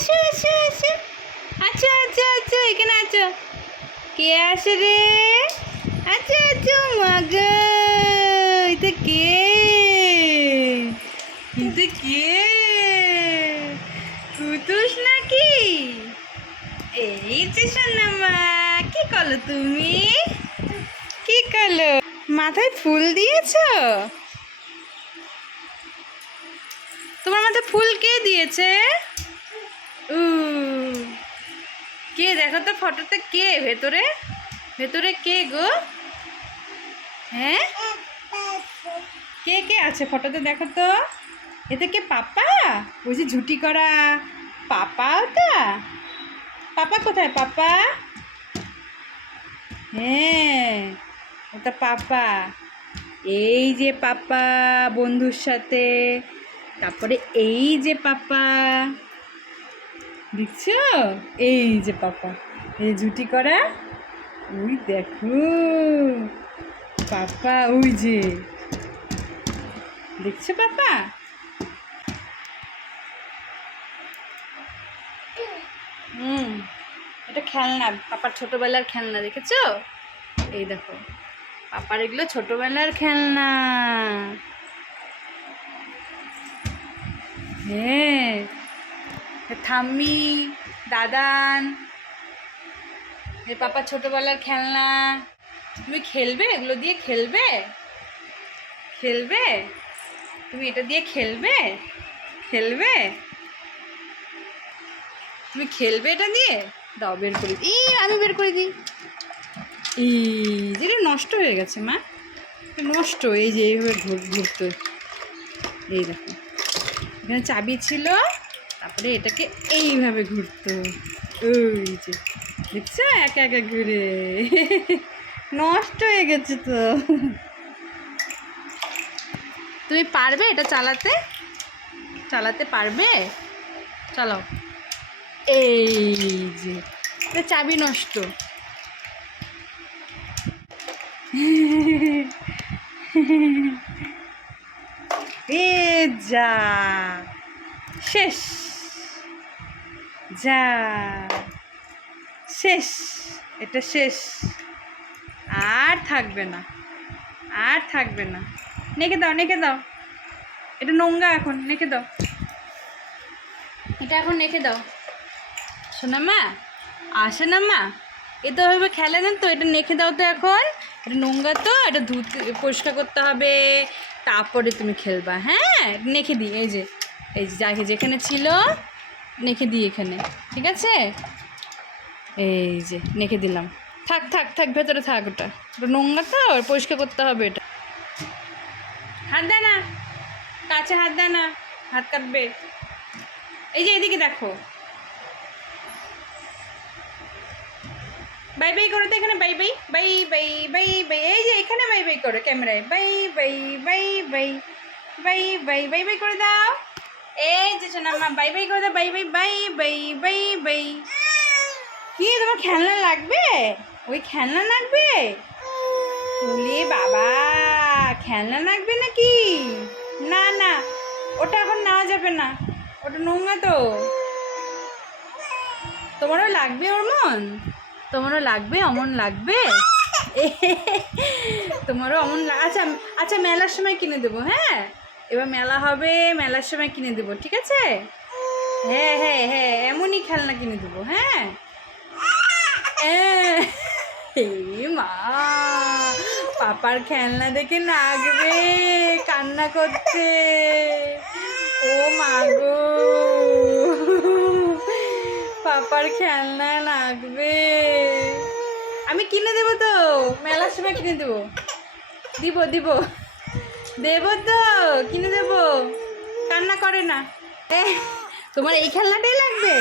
আসো আসো আসো আচ্ছা আচ্ছা আচ্ছা এখানে আছো। কে আসে রে? আচ্ছা আচ্ছা মাগ, এটা কে? এটা কে? কুতুস নাকি? এই যে সোনামা, কি করলো তুমি? কি করলো? মাথায় ফুল দিয়েছো? তোমার মাথায় ফুল কে দিয়েছে? উ কে? দেখো তো ফটোতে কে ভেতরে? ভেতরে কে গো? হ্যাঁ, কে কে আছে ফটোতে দেখো তো? এতে কে? পাপা? ওই যে ঝুটি করা পাপা ওটা? পাপা কোথায় পাপা? হ্যাঁ, ওটা পাপা। এই যে পাপা বন্ধুর সাথে, তারপরে এই যে পাপা, দেখছো? এই যে পাপা, এই ঝুটি করা। ওই দেখো পাপা, ওই যে দেখছো পাপা? হুম, এটা খেলনা, পাপার ছোটবেলার খেলনা, দেখেছো? এই দেখো পাপার এগুলো ছোটবেলার খেলনা। হ্যাঁ, ঠাম্মি, দাদান, এ পাপার ছোটবেলার খেলনা। তুমি খেলবে এগুলো দিয়ে? খেলবে? খেলবে? তুমি এটা দিয়ে খেলবে? খেলবে? তুমি খেলবে এটা দিয়ে? দাও বের করে দিই, আমি বের করে দিই। এই যেটা নষ্ট হয়ে গেছে মা, নষ্ট। এই যে এইভাবে ঘুরতো, এই দেখো এখানে চাবি ছিল, তারপরে এটাকে এইভাবে ঘুরতো। ওই যে দেখছো একা একা ঘুরে নষ্ট হয়ে গেছে তো। তুমি পারবে এটা চালাতে? চালাতে পারবে? চালাও। এই যে এটা চাবি নষ্ট। এ যা, শেষ, যা শেষ, এটা শেষ, আর থাকবে না, আর থাকবে না। নেকে দাও, নেকে দাও, এটা নোংরা, এখন নেকে দাও, এটা এখন নেকে দাও। শোনা মা, আসে না মা, এ তো ওইভাবে খেলে দেন তো, এটা নেখে দাও তো এখন। এটা নোংরা তো, এটা ধুতে পরিষ্কার করতে হবে, তারপরে তুমি খেলবা। হ্যাঁ, নেখে দিই, এই যে এই যে যাকে যেখানে ছিল নেখে দিই এখানে, ঠিক আছে? এই যে নেখে দিলাম, থাক থাক থাক, ভেতরে থাক, ওটা ওটা নোংরা তো, পরিষ্কার করতে হবে এটা। হাত দেয় না, কাছে হাত দেয় না, হাত কাটবে। এই যে এদিকে দেখো, বাই বাই করো তো এখানে, bye bye bye bye bye bye, এই যে এখানে বাই বাই করো ক্যামেরায়, bye bye bye bye bye bye bye bye করে দাও। এই যে শোনা মা, বাই বাই করে দাও, bye bye bye bye bye bye. কি তোমার খেলনা লাগবে? ওই খেলনা লাগবে? তুলে বাবা, খেলনা লাগবে নাকি? না না, ওটা এখন নেওয়া যাবে না, ওটা নোংরা তো। তোমারও লাগবে অমন? তোমারও লাগবে অমন লাগবে? তোমারও অমন আচ্ছা আচ্ছা, মেলার সময় কিনে দেবো। হ্যাঁ, এবার মেলা হবে, মেলার সময় কিনে দেবো, ঠিক আছে? হ্যাঁ হ্যাঁ হ্যাঁ, এমনই খেলনা কিনে দেবো। হ্যাঁ, এই মা, পাপার খেলনা দেখে নাগবে, কান্না করছে। ও মা গো, পাপার খেলনা লাগবে। আমি কিনে দেবো তো, মেলার সময় কিনে দেবো, দিব দিব, দেবো তো, কিনে দেবো, কান্না করে না। তোমার এই খেলনাটাই লাগবে?